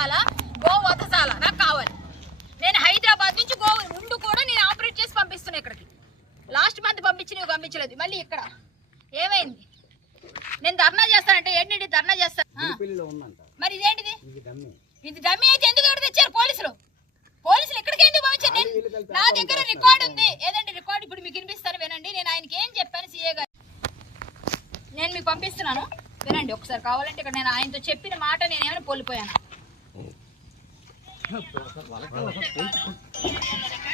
వధశాల go వధశాల నాకు కావాలి. నేను హైదరాబాద్ నుంచి గో ముందు కూడా నేను ఆపరేట్ చేసి పంపిస్తున్నాను ఇక్కడికి. లాస్ట్ మంత్ పంపించి నువ్వు పంపించలేదు. మళ్ళీ ఇక్కడ. ఏమైంది? నేను ధర్నా చేస్తానంటే ఏంటి ధర్నా చేస్తాను మరి ఇదేంటిది? ఇది డమ్మి. అయితే ఎందుకు ఇక్కడ తెచ్చారు పోలీసులు? పోలీసులు ఇక్కడికి ఎందుకు పంపించారు? నేను నా దగ్గర రికార్డు ఉంది. ఏదండి రికార్డు ఇప్పుడు మీకు వినిపిస్తారు వినండి. నేను ఆయనకి ఏం చెప్పాను? సీఏ గారు. నేను మీకు పంపిస్తున్నాను. వినండి ఒకసారి కావాలంటే ఇక్కడ నేను ఆయనతో చెప్పిన మాట నేను ఏమైనా కోల్పోయాను? 看，完了，完了，完了。